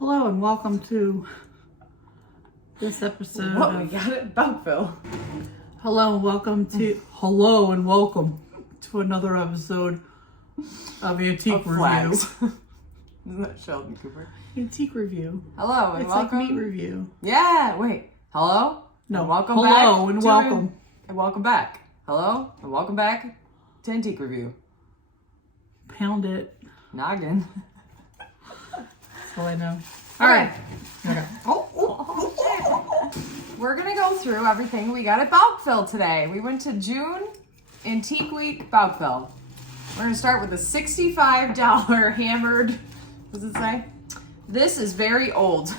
Hello and welcome to this episode What we of got at Bouckville. Hello and welcome to another episode of Antique Review. Flags. Isn't that Sheldon Cooper? Antique Review. Hello and It's welcome. like meat review. Yeah, wait. Hello? No, And welcome back. hello and welcome. And welcome back. Hello and welcome back to Antique Review. Pound it. Noggin. That's all I know. All right. Okay. We're going to go through everything we got at Bouckville today. We went to June Antique Week Bouckville. We're going to start with a $65 hammered, what does it say? This is very old.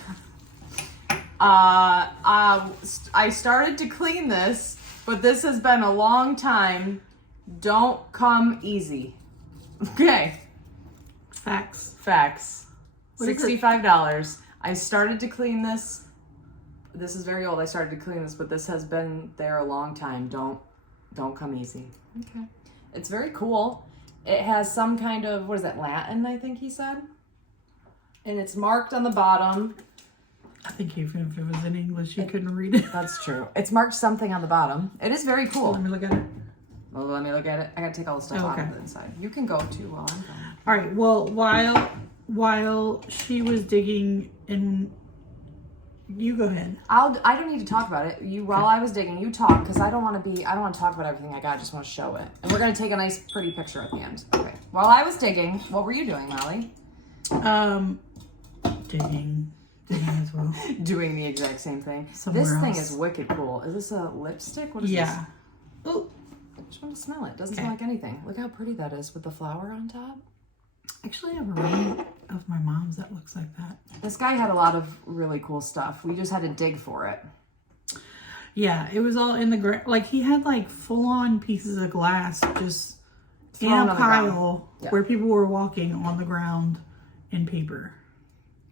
I started to clean this, but this has been a long time. Don't come easy. Okay. Facts. What is it? $65. I started to clean this. This is very old. I started to clean this, but this has been there a long time. Don't come easy. Okay. It's very cool. It has some kind of, what is that, Latin, I think he said? And it's marked on the bottom. I think even if it was in English, you couldn't read it. That's true. It's marked something on the bottom. It is very cool. Let me look at it. Well, let me look at it. I gotta take all the stuff out Okay. of the inside. You can go too while I'm gone. All right. Well, while she was digging in, you go ahead. I don't need to talk about it. While I was digging, you talk, because I don't want to talk about everything I got. I just want to show it. And we're going to take a nice, pretty picture at the end. Okay. While I was digging, what were you doing, Molly? Digging as well. Doing the exact same thing. Somewhere This thing else. is wicked cool. Is this a lipstick? What is Yeah. Oh, this? I just want to smell it. Doesn't Okay. smell like anything. Look how pretty that is with the flower on top. actually, I have a ring of my mom's that looks like that. This guy had a lot of really cool stuff. We just had to dig for it. Yeah, it was all in the ground. Like he had like full-on pieces of glass just in Thrown a on the ground. pile Yeah. where people were walking on the ground in paper.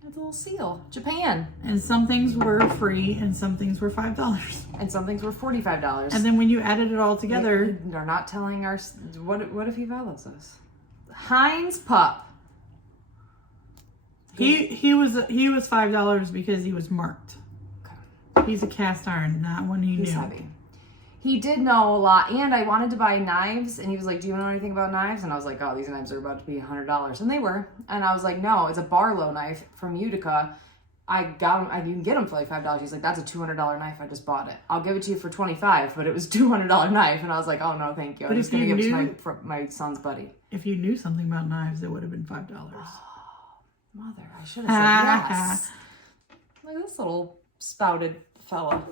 It's a little seal. Japan. And some things were free and some things were $5. And some things were $45. And then when you added it all together, They're not telling our... What if he follows us? Heinz pup. he was $5 because he was marked. He's a cast iron. That one he He's knew. heavy. He did know a lot, and I wanted to buy knives, and he was like, do you know anything about knives? And I was like, oh, these knives are about to be $100. And they were. And I was like, no, it's a Barlow knife from Utica. I got them, you can get them for like $5. He's like, that's a $200 knife. I just bought it. I'll give it to you for $25, but it was $200 knife. And I was like, oh, no, thank you. I'm But just if going to you give it knew- to my son's buddy. If you knew something about knives, it would have been $5. Mother, I should have said yes. Look at this little spouted fella.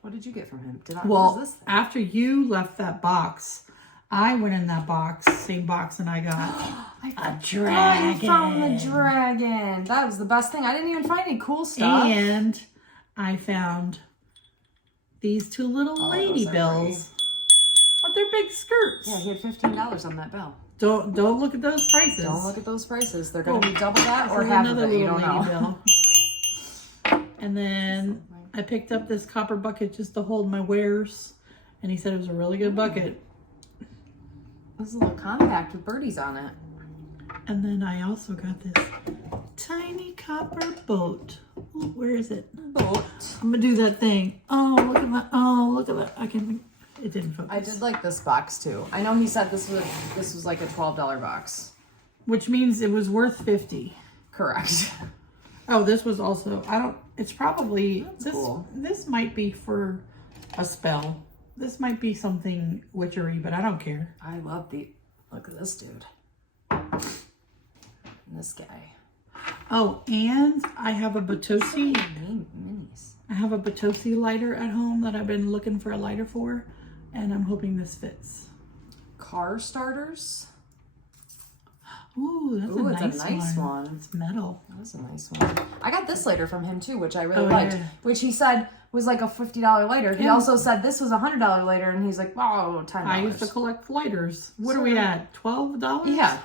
What did you get from him? What Well, is this thing? after you left that box, I went in that box, same box, and I got a dragon. I found the dragon. That was the best thing. I didn't even find any cool stuff. And I found these two little lady those are bills. But they're big skirts. Yeah, he had $15 on that bell. Don't look at those prices. Don't look at those prices. They're going to Oh, be double that or This is half of another it. You little don't lady know. bill. And then I picked up this copper bucket just to hold my wares. And he said it was a really good bucket. This is a little compact with birdies on it. And then I also got this tiny copper boat. Ooh, where is it? Boat. I'm gonna do that thing. Oh, look at that. Oh, look at that. It didn't focus. I did like this box too. I know he said this was like a $12 box. Which means it was worth $50. Correct. Oh, this was also, it's probably, cool. This might be for a spell. This might be something witchery, but I don't care. I love look at this dude. And this guy. Oh, and I have a Batosi. Minis. I have a Batosi lighter at home that I've been looking for a lighter for, and I'm hoping this fits. Car starters. Ooh, that's Ooh, a it's nice a nice one. It's metal. That was a nice one. I got this lighter from him too, which I really Oh, liked. yeah. Which he said was like a $50 lighter. He Yeah. also said this was a $100 lighter, and he's like, oh, $10. I used to collect lighters. What are we at? $12? Yeah.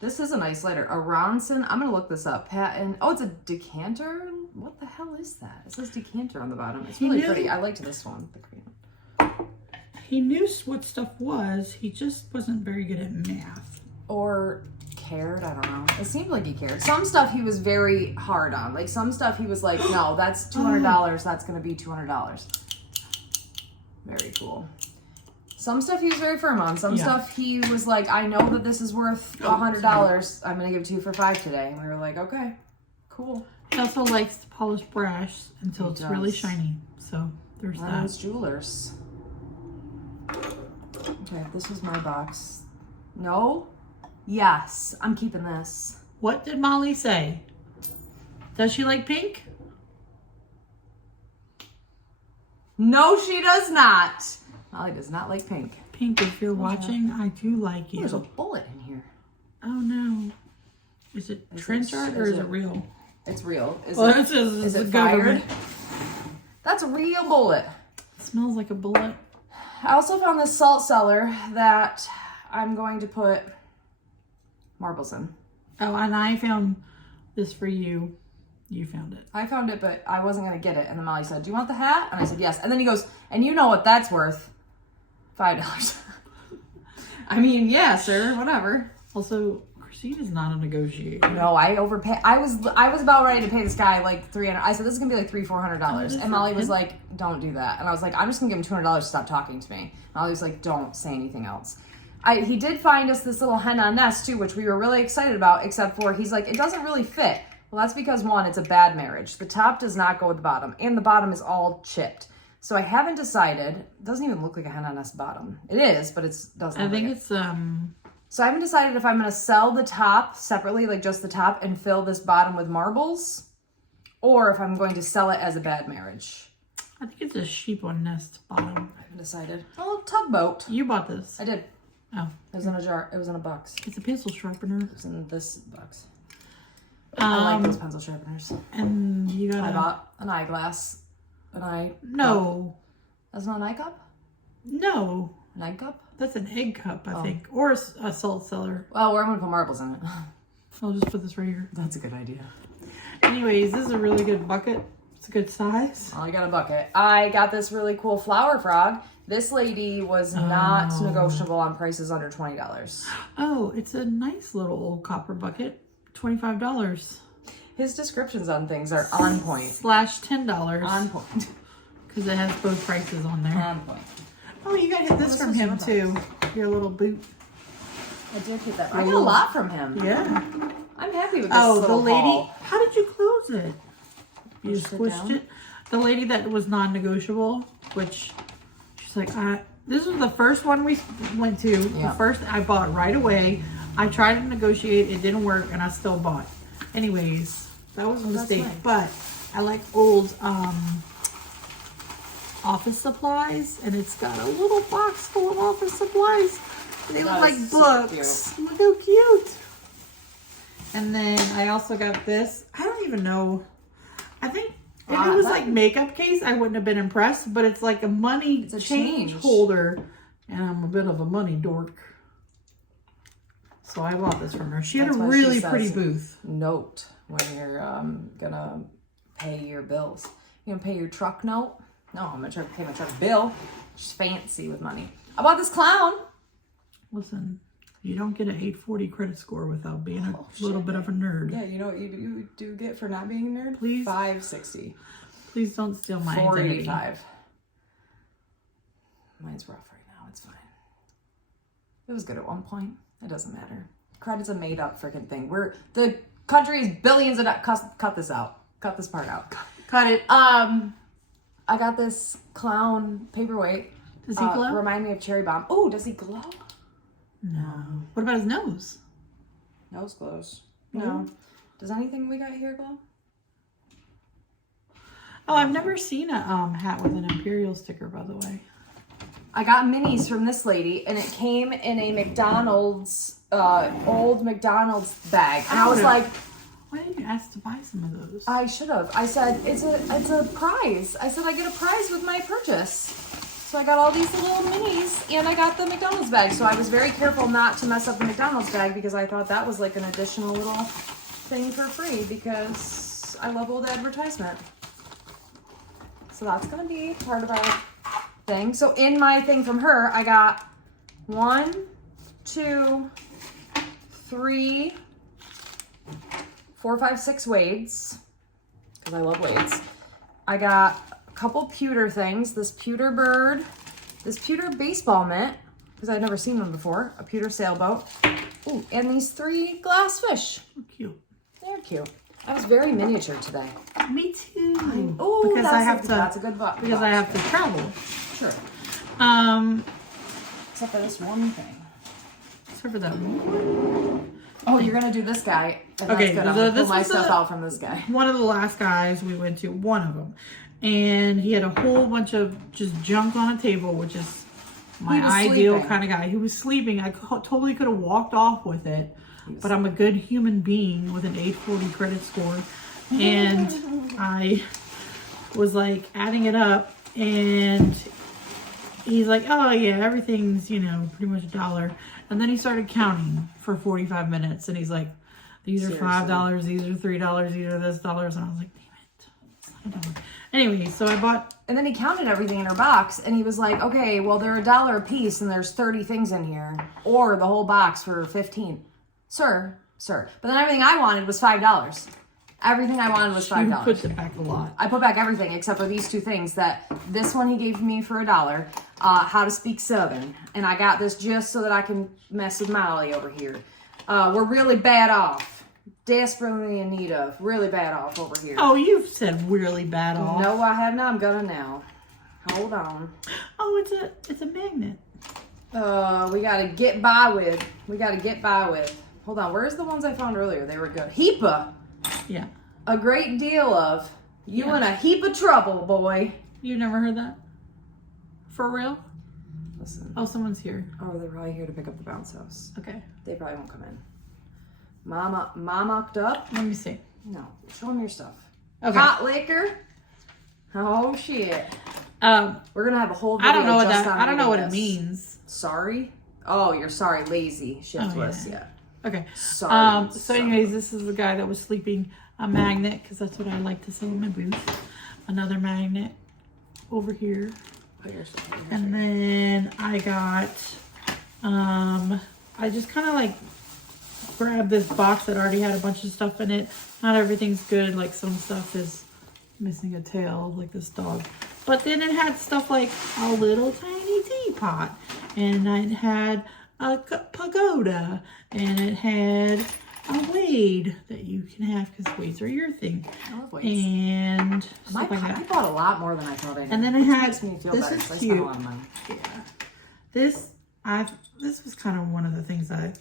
This is a nice lighter. A Ronson. I'm going to look this up. Patent. Oh, it's a decanter? What the hell is that? It says decanter on the bottom. It's really pretty. I liked this one. The green one. He knew what stuff was. He just wasn't very good at math. Or cared. I don't know. It seemed like he cared. Some stuff he was very hard on. Like some stuff he was like, no, that's $200. That's going to be $200. Very cool. Some stuff he was very firm on. Some stuff he was like, I know that this is worth $100. I'm going to give it to you for $5 today. And we were like, okay, cool. He also likes to polish brass until it's really shiny. So there's that. Those jewelers. Okay, this was my box. No? Yes, I'm keeping this. What did Molly say? Does she like pink? No, she does not. Molly does not like pink. Pink, if you're watching, I do like you. There's a bullet in here. Oh no. Is it trench art or is it real? It's real. Is it fired? That's a real bullet. It smells like a bullet. I also found this salt cellar that I'm going to put marbles in. Oh, and I found this for you. You found it. I found it, but I wasn't going to get it. And then Molly said, do you want the hat? And I said, yes. And then he goes, and you know what that's worth? $5. I mean, yeah, sir, whatever. Also, Christine is not a negotiator. No, I overpay. I was about ready to pay this guy like $300. I said, this is going to be like $300-$400. And Molly was like, don't do that. And I was like, I'm just going to give him $200 to stop talking to me. Molly was like, don't say anything else. He did find us this little henna nest too, which we were really excited about, except for he's like, it doesn't really fit. Well, that's because one, it's a bad marriage. The top does not go with the bottom, and the bottom is all chipped. So I haven't decided. It doesn't even look like a henna nest bottom. It is, but it doesn't. I think like it's So I haven't decided if I'm going to sell the top separately, like just the top, and fill this bottom with marbles, or if I'm going to sell it as a bad marriage. I think it's a sheep on nest bottom. I haven't decided. A little tugboat. You bought this. I did. Oh. It was in a jar. It was in a box. It's a pencil sharpener. It was in this box. I like those pencil sharpeners. And you got I bought an eyeglass. No. That's not an eye cup? No. An egg cup? That's an egg cup, I think. Or a salt cellar. Well, I'm going to put marbles in it. I'll just put this right here. That's a good idea. Anyways, this is a really good bucket. It's a good size. Well, I got a bucket. I got this really cool flower frog. This lady was not negotiable on prices under $20. Oh, it's a nice little old copper bucket. $25. His descriptions on things are on point. /$10. On point. Because it has both prices on there. On point. Oh, you got this from him too. Your little boot. I did get that. I got a lot from him. Yeah. I'm happy with this Oh, little the lady. haul. How did you close it? You Pushed it squished down? it. The lady that was non-negotiable, which she's like, this was the first one we went to. Yeah. The first I bought right away. I tried to negotiate. It didn't work, and I still bought. Anyways, that was a mistake. nice. But I like old office supplies, and it's got a little box full of office supplies. They look That like is so books. Look how cute. And then I also got this. I don't even know. I think if it was like makeup case, I wouldn't have been impressed. But it's like a money change holder, and I'm a bit of a money dork. So I bought this from her. She had a really pretty booth. Note when you're gonna pay your bills. You gonna pay your truck note? No, I'm gonna try to pay my truck bill. She's fancy with money. I bought this clown. Listen, you don't get an 840 credit score without being a little bit of a nerd. Yeah, you know what you do get for not being a nerd? Please? $5.60. Please don't steal my identity. $4.85. Mine's rough right now. It's fine. It was good at one point. It doesn't matter. Credit's a made up freaking thing. The country is billions of cut this out. Cut this part out. Cut it. I got this clown paperweight. Does he glow? Remind me of Cherry Bomb. Oh, does he glow? No. What about his nose? Nose glows. No. Does anything we got here glow? Oh, I've never seen a hat with an Imperial sticker, by the way. I got minis from this lady, and it came in a McDonald's, old McDonald's bag. And I was like, why didn't you ask to buy some of those? I should have. I said, it's a prize. I said, I get a prize with my purchase. So I got all these little minis, and I got the McDonald's bag. So I was very careful not to mess up the McDonald's bag because I thought that was like an additional little thing for free because I love old advertisement. So that's going to be part of our thing. So in my thing from her, I got 1, 2, 3, 4, 5, 6 Wades, because I love Wades. I got a couple pewter things. This pewter bird, this pewter baseball mitt, because I'd never seen them before. A pewter sailboat. Ooh, and these 3 glass fish. Cute. They're cute. I was very miniature today. Me too. Oh, because I have to. That's a good box. Because I have to travel. Sure. Except for this one thing. Except for that one. Oh, you're gonna do this guy. And Okay, that's good. I'm so gonna this pull my was stuff out from this guy. One of the last guys we went to, one of them, and he had a whole bunch of just junk on a table, which is my ideal kind of guy. He was sleeping. I totally could have walked off with it, but I'm a good human being with an 840 credit score, and I was like adding it up, and he's like, oh yeah, everything's, you know, pretty much $1. And then he started counting for 45 minutes, and he's like, these are $5, these are $3, these are this dollars. And I was like, damn it. Anyway, so I bought. And then he counted everything in her box, and he was like, okay, well, they're $1 a piece, and there's 30 things in here, or the whole box for 15. Sir. But then everything I wanted was $5. Everything I wanted was $5. You put it back a lot. I put back everything except for these 2 things. That this one he gave me for $1, How to Speak Southern, and I got this just so that I can mess with Molly over here. We're really bad off, desperately in need of, really bad off over here. Oh, you've said really bad off. No, I have not. I'm gonna now. Hold on. Oh, it's a magnet. We gotta get by with. Hold on. Where's the ones I found earlier? They were good. HEPA. Yeah. A great deal of. You in a heap of trouble, boy. You never heard that? For real? Listen. Oh, someone's here. Oh, they're probably here to pick up the bounce house. Okay. They probably won't come in. Mamacked up? Let me see. No. Show them your stuff. Okay. Hot liquor? Oh, shit. We're going to have a whole video I don't know what this. it means. Sorry? Oh, you're sorry. Lazy. Shiftless. Oh, yeah. Okay. Sorry. So anyways, this is the guy that was sleeping. A magnet, because that's what I like to sell in my booth. Another magnet over here. And then I got, I just kind of like grabbed this box that already had a bunch of stuff in it. Not everything's good. Like some stuff is missing a tail, like this dog. But then it had stuff like a little tiny teapot. And it had a pagoda. And it had a Wade that you can have, because Wades are your thing. I love Wades. And stuff like that. I bought a lot more than I thought I did. And then it had, makes me feel this better, is so I cute. spent a lot of money. Yeah. This was kind of one of the things I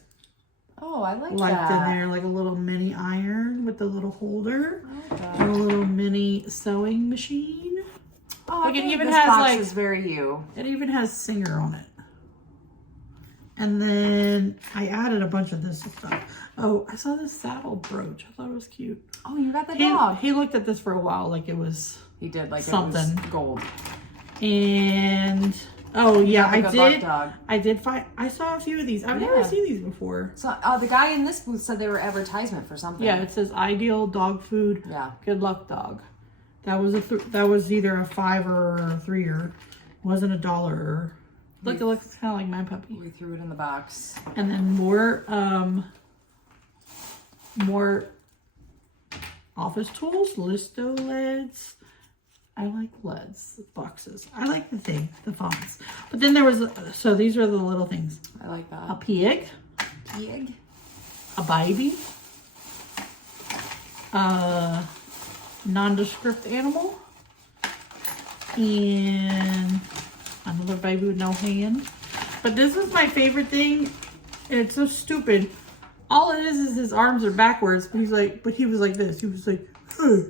Oh, I like liked that. in there, like a little mini iron with the little holder. I like that. And a little mini sewing machine. Oh, Like, I it think even this has, box like- is very you. It even has Singer on it. And then I added a bunch of this stuff. Oh, I saw this saddle brooch. I thought it was cute. Oh, you got the dog. He looked at this for a while like it was He did, like something. it was gold. And oh yeah, got the good luck dog. I did find. I saw a few of these. I've never seen these before. So the guy in this booth said they were advertisement for something. Yeah, it says ideal dog food. Yeah. Good luck dog. That was that was either a $5 or a $3. It wasn't $1. Look, it looks kind of like my puppy. We threw it in the box. And then more office tools, listo leads. I like leads, boxes. I like the fonts. But then there was, so these are the little things. I like A that. pig, Pig. a baby, a nondescript animal, and another baby with no hand. But this was my favorite thing, and it's so stupid. All it is his arms are backwards, but he was like this. He was like, hey,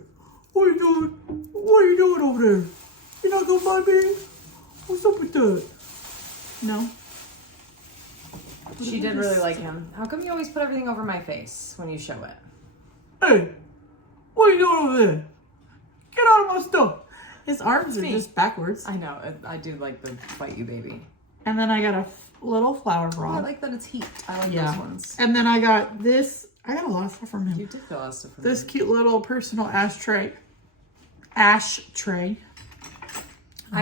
what are you doing? What are you doing over there? You're not gonna find me? What's up with that? No. She did really like him. How come you always put everything over my face when you show it? Hey, what are you doing over there? Get out of my stuff. His arms are just backwards. I know. I do like the fight you, baby. And then I got a little flower Oh, frog. I like that it's heat. I like those ones. And then I got this. I got a lot of stuff from him. You did get a lot of stuff from This me. cute little personal ashtray. I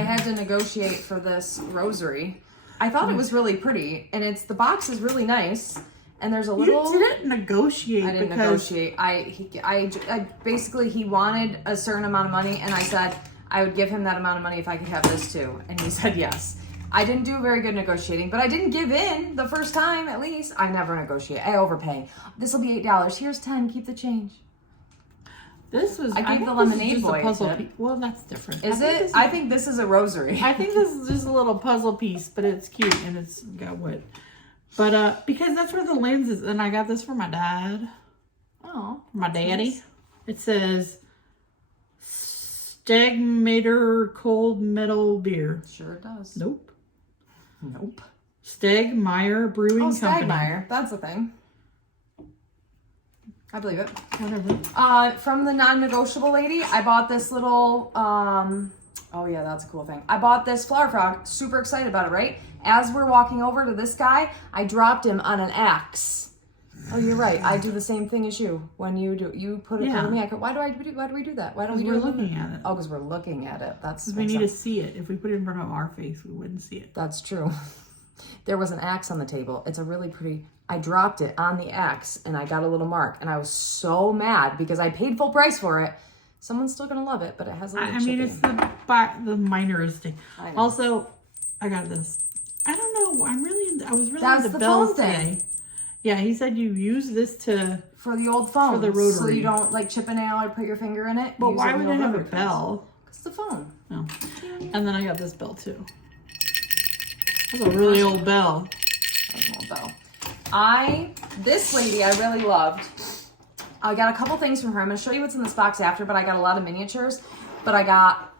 had to negotiate for this rosary. I thought it was really pretty, and the box is really nice, And there's a little. You didn't negotiate. I didn't negotiate. I basically, he wanted a certain amount of money, and I said I would give him that amount of money if I could have this too, and he said yes. I didn't do very good negotiating, but I didn't give in the first time. At least I never negotiate. I overpay. This will be $8. Here's 10. Keep the change. This was. I gave the lemonade boy a puzzle piece. Well, that's different. Is it? I think this is a rosary. I think this is just a little puzzle piece, but it's cute and it's got wood. But because that's where the lens is, and I got this for my dad. Oh, my daddy. Nice. It says Stagmater Cold Metal Beer. Sure it does. Nope. Nope. Stagmeyer Brewing Company. Stagmeyer. That's the thing. I believe it. Whatever. From the non-negotiable lady, I bought this little, oh yeah, that's a cool thing. I bought this flower frog, super excited about it, right? As we're walking over to this guy, I dropped him on an axe. Oh, you're right. I do the same thing as you. When you put it on me, I go, why do we do that? Why don't we do it? We're looking at it. Oh, because we're looking at it. That's we need to see it. If we put it in front of our face, we wouldn't see it. That's true. There was an axe on the table. It's a really pretty. I dropped it on the axe and I got a little mark, and I was so mad because I paid full price for it. Someone's still gonna love it, but it has a little chipping. It's the minorest thing. Also, I got this. I don't know. I was really into the bells phone thing. today. Yeah, he said you use this for the old phone, for the rotary, so you don't like chip a nail or put your finger in it. But why would it have a bell? It's the phone. No. And then I got this bell too. That's a really old bell. That's an old bell. This lady I really loved. I got a couple things from her. I'm going to show you what's in this box after, but I got a lot of miniatures. But I got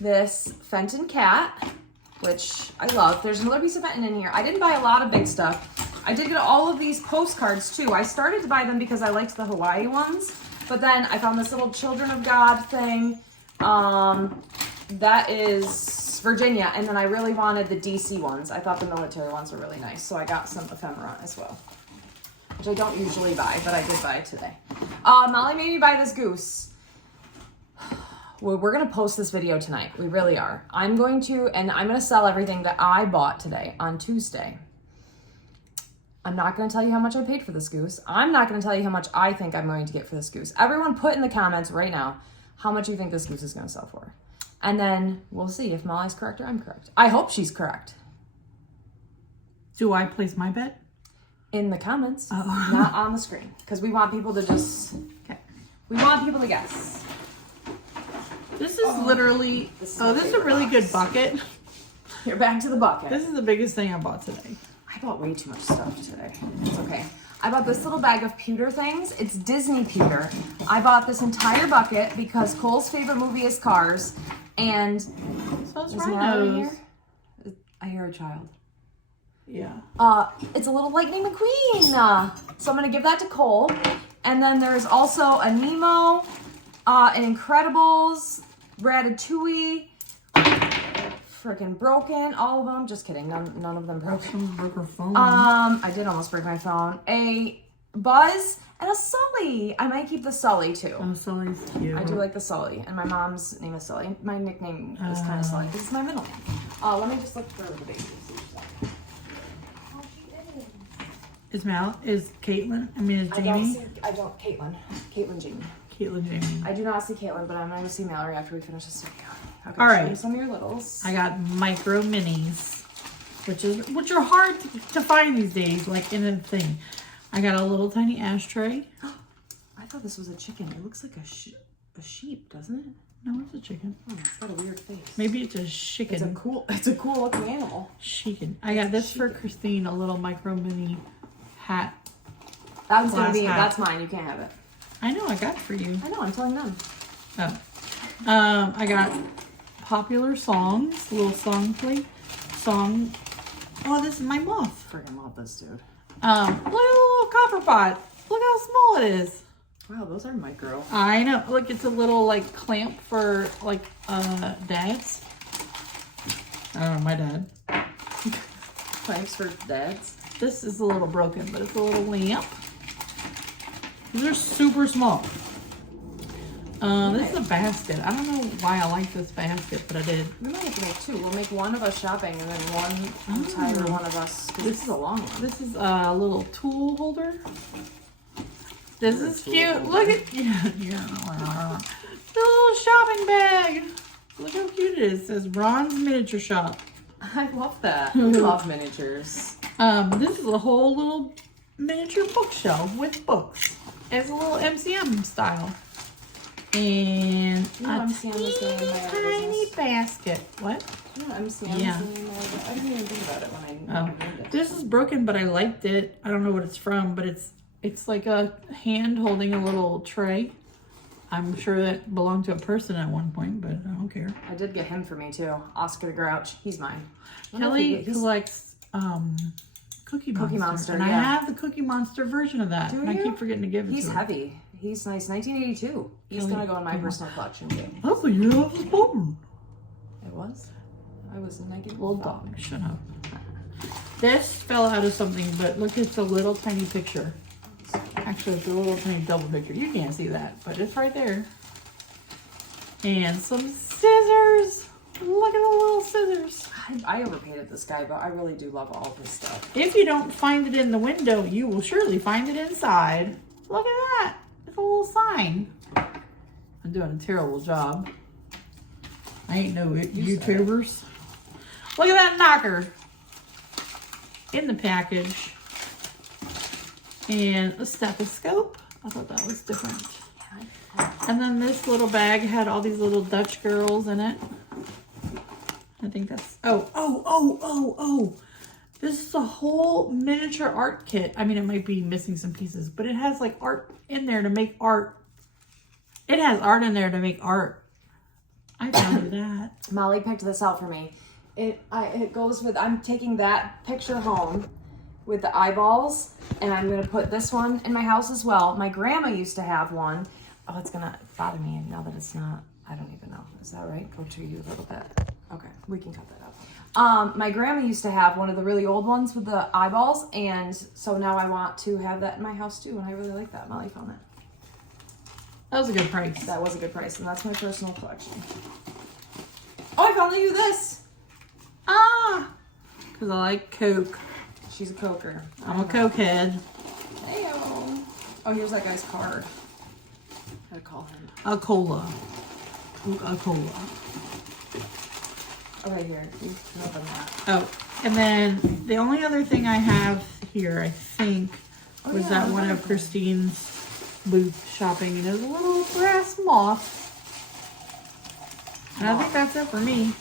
this Fenton cat, which I love. There's another piece of Fenton in here. I didn't buy a lot of big stuff. I did get all of these postcards too. I started to buy them because I liked the Hawaii ones, but then I found this little Children of God thing. That is Virginia, and then I really wanted the DC ones. I thought the military ones were really nice, so I got some ephemera as well, which I don't usually buy, but I did buy today. Molly made me buy this goose. Well, we're going to post this video tonight. We really are. I'm going to sell everything that I bought today on Tuesday. I'm not going to tell you how much I paid for this goose. I'm not going to tell you how much I think I'm going to get for this goose. Everyone put in the comments right now how much you think this goose is going to sell for. And then we'll see if Molly's correct or I'm correct. I hope she's correct. Do I place my bet? In the comments, not on the screen. Because we want people to we want people to guess. This is literally, this is a really good bucket. You're back to the bucket. This is the biggest thing I bought today. I bought way too much stuff today. It's okay. I bought this little bag of pewter things. It's Disney pewter. I bought this entire bucket because Cole's favorite movie is Cars. And so it's here. I hear a child. Yeah. It's a little Lightning McQueen. So I'm going to give that to Cole. And then there's also a Nemo, an Incredibles, Ratatouille, freaking broken, all of them. Just kidding, none of them broken. Someone broke her phone. I did almost break my phone. A Buzz and a Sully. I might keep the Sully too. Oh, Sully's cute. I do like the Sully, and my mom's name is Sully. My nickname is kind of Sully because it's my middle name. Let me just look for the baby. Is Caitlin? Is Jamie? Caitlin Jamie. Caitlin Jamie. I do not see Caitlin, but I'm going to see Mallory after we finish this video. Okay, all right. Some of your littles. I got micro minis, which are hard to find these days, like in a thing. I got a little tiny ashtray. I thought this was a chicken. It looks like a sheep, doesn't it? No, it's a chicken. Oh, it's got a weird face. Maybe it's a chicken. It's a cool looking animal. Chicken. I got this for Christine, a little micro mini hat. That's mine. You can't have it. I know, I got it for you. I know, I'm telling them. Oh. I got popular songs, little song. Oh, this is my moth. Freaking love this dude. Look at the little copper pot. Look how small it is. Wow, those are micro. I know. Look, it's a little like clamp for like dads. I don't know, my dad. Clamps for dads. This is a little broken, but it's a little lamp. These are super small. This is a basket. I don't know why I like this basket, but I did. We might have to make two. We'll make one of us shopping and then one entire one of us. This is a long one. This is a little tool holder. This is cute. Look at the little shopping bag. Look how cute it is. It says Ron's Miniature Shop. I love that. I love miniatures. This is a whole little miniature bookshelf with books. It's a little MCM style. And a tiny basket. What? MCM. Yeah. I didn't even think about it when I read it. This is broken, but I liked it. I don't know what it's from, but it's like a hand holding a little tray. I'm sure that belonged to a person at one point, but I don't care. I did get him for me too. Oscar the Grouch. He's mine. Kelly collects Cookie Monster. And I have the Cookie Monster version of that. Do and I you? keep forgetting to give it He's to her. heavy. He's nice. 1982. He's gonna go in my personal collection too. Oh, you have a bone. It was? I was in 19. Little dog, shut up. This fell out of something, but look, it's a little tiny picture. Actually, it's a little tiny double picture. You can't see that, but it's right there. And some scissors. Look at the little scissors. I overpaid at this guy, but I really do love all this stuff. If you don't find it in the window, you will surely find it inside. Look at that. It's a little sign. I'm doing a terrible job. I ain't no YouTubers. Look at that knocker in the package. And a stethoscope. I thought that was different. And then this little bag had all these little Dutch girls in it. I think that's, oh. This is a whole miniature art kit. I mean, it might be missing some pieces, but it has like art in there to make art. It has art in there to make art. I found that. Molly picked this out for me. It goes with, I'm taking that picture home with the eyeballs, and I'm gonna put this one in my house as well. My grandma used to have one. Oh, it's gonna bother me now that it's not. I don't even know. Is that right? Go to you a little bit. Okay, we can cut that out. My grandma used to have one of the really old ones with the eyeballs, and so now I want to have that in my house too, and I really like that. Molly found that. That was a good price. That was a good price, and that's my personal collection. Oh, I found you this. Because I like Coke. She's a Coker. I'm a Coke head. Hey-o. Oh, here's that guy's card. Gotta call him. A cola. Coca-Cola. Okay, here. You can open that. Oh, and then the only other thing I have here, I think, was that one of Christine's booth shopping, and there's a little brass moth. And I think that's it for me.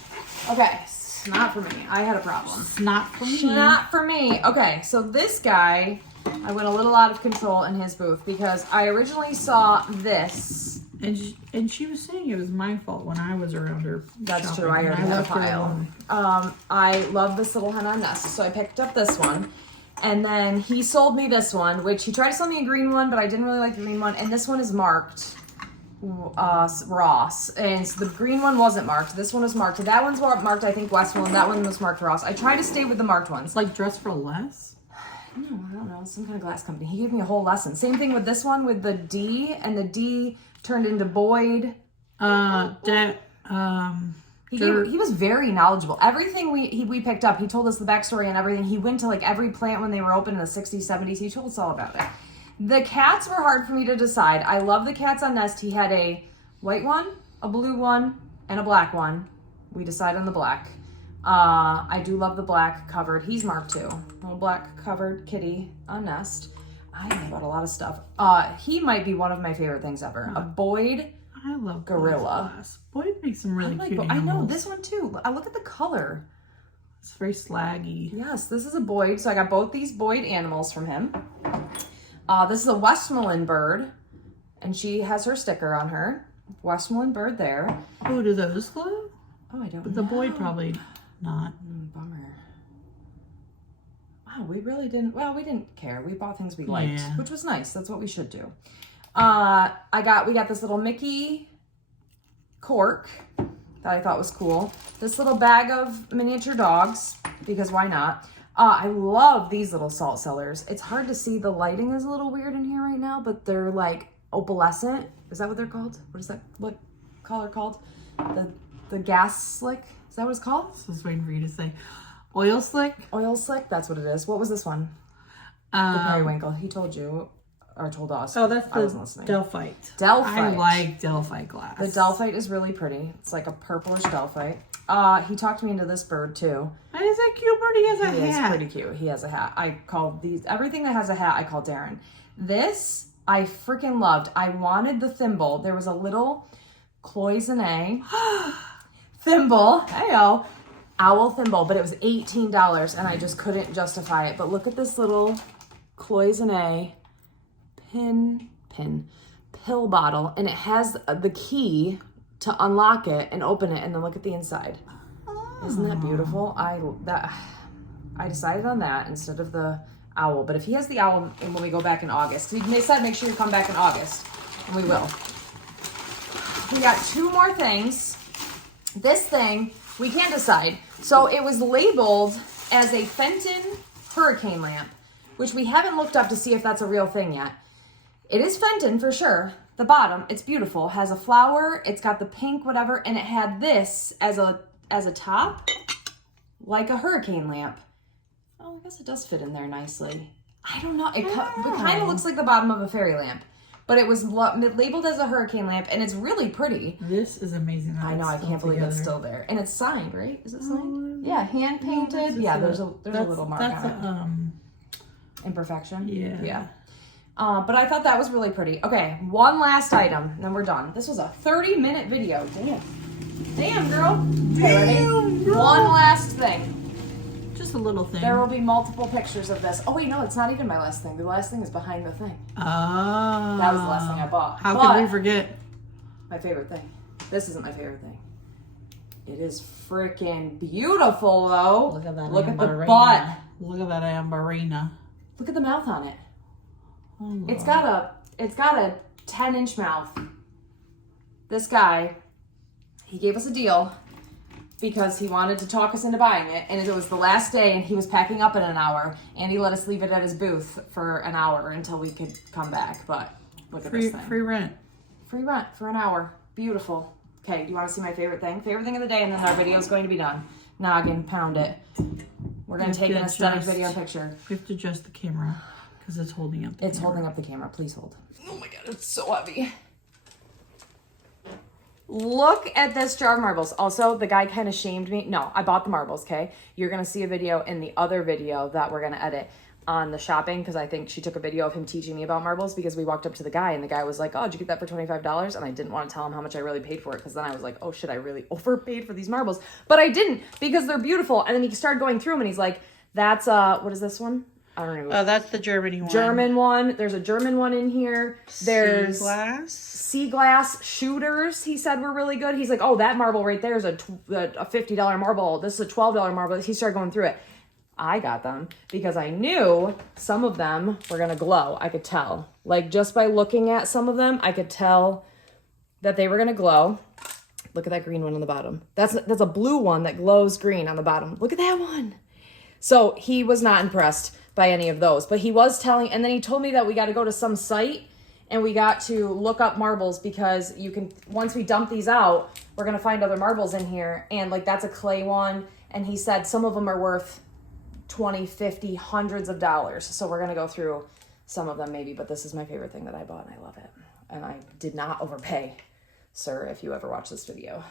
Okay, it's not for me. I had a problem. It's not for me. Not for me. Okay, so this guy, I went a little out of control in his booth because I originally saw this. And she was saying it was my fault when I was around her. That's shopping, true. I already had a left her pile. alone. I love this little hen on nest, so I picked up this one. And then he sold me this one, which he tried to sell me a green one, but I didn't really like the green one. And this one is marked Ross. And so the green one wasn't marked. This one was marked. That one's marked, I think, Westfield, and that one was marked Ross. I tried to stay with the marked ones. It's like Dress for Less? No, I don't know. Some kind of glass company. He gave me a whole lesson. Same thing with this one with the D, and the D turned into Boyd. He was very knowledgeable. Everything we picked up, he told us the backstory and everything. He went to like every plant when they were open in the 60s, 70s. He told us all about it. The cats were hard for me to decide. I love the cats on Nest. He had a white one, a blue one, and a black one. We decided on the black. I do love the black covered. He's marked too. Little black covered kitty on Nest. I know about a lot of stuff. He might be one of my favorite things ever. A Boyd. I love gorilla. Boyd makes some really cute animals. I know this one too. Look at the color. It's very slaggy. Yes, this is a Boyd. So I got both these Boyd animals from him. This is a Westmoreland bird, and she has her sticker on her. Westmoreland bird there. Oh, do those glow? Oh, I don't know. The Boyd probably not. Bummer. Wow, we really didn't. Well, we didn't care. We bought things we liked, which was nice. That's what we should do. We got this little Mickey cork that I thought was cool. This little bag of miniature dogs, because why not? I love these little salt cellars. It's hard to see. The lighting is a little weird in here right now, but they're like opalescent. Is that what they're called? What is that? What color called? The gas slick. Is that what it's called? I was waiting for you to say oil slick. Oil slick. That's what it is. What was this one? The periwinkle. He told you or told us. Oh, that's I wasn't listening. Delphite. Delphite. I like Delphite glass. The Delphite is really pretty. It's like a purplish Delphite. He talked me into this bird too. And is that cute bird? He has a hat. He is pretty cute. He has a hat. I call these, everything that has a hat, I call Darren. This, I freaking loved. I wanted the thimble. There was a little cloisonne thimble. Hey-o. Owl thimble, but it was $18 and I just couldn't justify it. But look at this little cloisonne pill bottle, and it has the key to unlock it and open it, and then look at the inside. Isn't that beautiful? I decided on that instead of the owl. But if he has the owl when we go back in August, he said make sure you come back in August, and we will. We got 2 more things. This thing, we can't decide. So it was labeled as a Fenton hurricane lamp, which we haven't looked up to see if that's a real thing yet. It is Fenton for sure. The bottom, it's beautiful. Has a flower. It's got the pink whatever, and it had this as a top, like a hurricane lamp. Oh, I guess it does fit in there nicely. I don't know. It kind of looks like the bottom of a fairy lamp, but it was labeled as a hurricane lamp, and it's really pretty. This is amazing. I know. I can't believe it's still there, and it's signed, right? Is it signed? Yeah, hand painted. Yeah, there's a little mark on it. Imperfection. Yeah. Yeah. But I thought that was really pretty. Okay, one last item, then we're done. This was a 30-minute video. Damn, girl. Okay, ready? One last thing. Just a little thing. There will be multiple pictures of this. Oh, wait, no, it's not even my last thing. The last thing is behind the thing. Oh. That was the last thing I bought. How could we forget? My favorite thing. This isn't my favorite thing. It is freaking beautiful, though. Look at that. Look at the butt. Look at that amberina. Look at the mouth on it. Oh, It's got a 10-inch mouth. This guy, he gave us a deal because he wanted to talk us into buying it, and it was the last day, and he was packing up in an hour, and he let us leave it at his booth for an hour until we could come back. But look at this thing. Free rent. Free rent for an hour. Beautiful. Okay, do you want to see my favorite thing? Favorite thing of the day, and then our video is going to be done. Noggin, pound it. We're going to take an aesthetic video and picture. We have to adjust the camera. Because it's holding up the camera. Holding up the camera. Please hold. Oh my god, it's so heavy. Look at this jar of marbles. Also, the guy kind of shamed me. No, I bought the marbles, okay? You're going to see a video in the other video that we're going to edit on the shopping, because I think she took a video of him teaching me about marbles, because we walked up to the guy and the guy was like, oh, did you get that for $25? And I didn't want to tell him how much I really paid for it, because then I was like, oh shit, I really overpaid for these marbles. But I didn't, because they're beautiful. And then he started going through them and he's like, that's, what is this one? I don't know. Oh, that's the Germany one. German one. There's a German one in here. There's sea glass shooters. He said were really good. He's like, oh, that marble right there is a $50 marble. This is a $12 marble. He started going through it. I got them because I knew some of them were gonna glow. I could tell. Like just by looking at some of them, I could tell that they were gonna glow. Look at that green one on the bottom. That's a blue one that glows green on the bottom. Look at that one. So he was not impressed by any of those, but he was telling, and then he told me that we got to go to some site and we got to look up marbles, because you can, once we dump these out, we're going to find other marbles in here. And like, that's a clay one. And he said some of them are worth 20, 50, hundreds of dollars. So we're going to go through some of them maybe, but this is my favorite thing that I bought and I love it. And I did not overpay, sir, if you ever watch this video.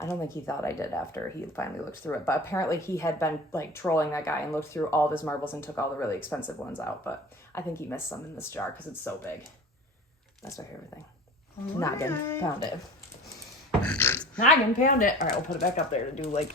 I don't think he thought I did after he finally looked through it. But apparently he had been like trolling that guy and looked through all of his marbles and took all the really expensive ones out. But I think he missed some in this jar because it's so big. That's my favorite thing. Noggin, pound it. Noggin, pound it. All right, we'll put it back up there to do like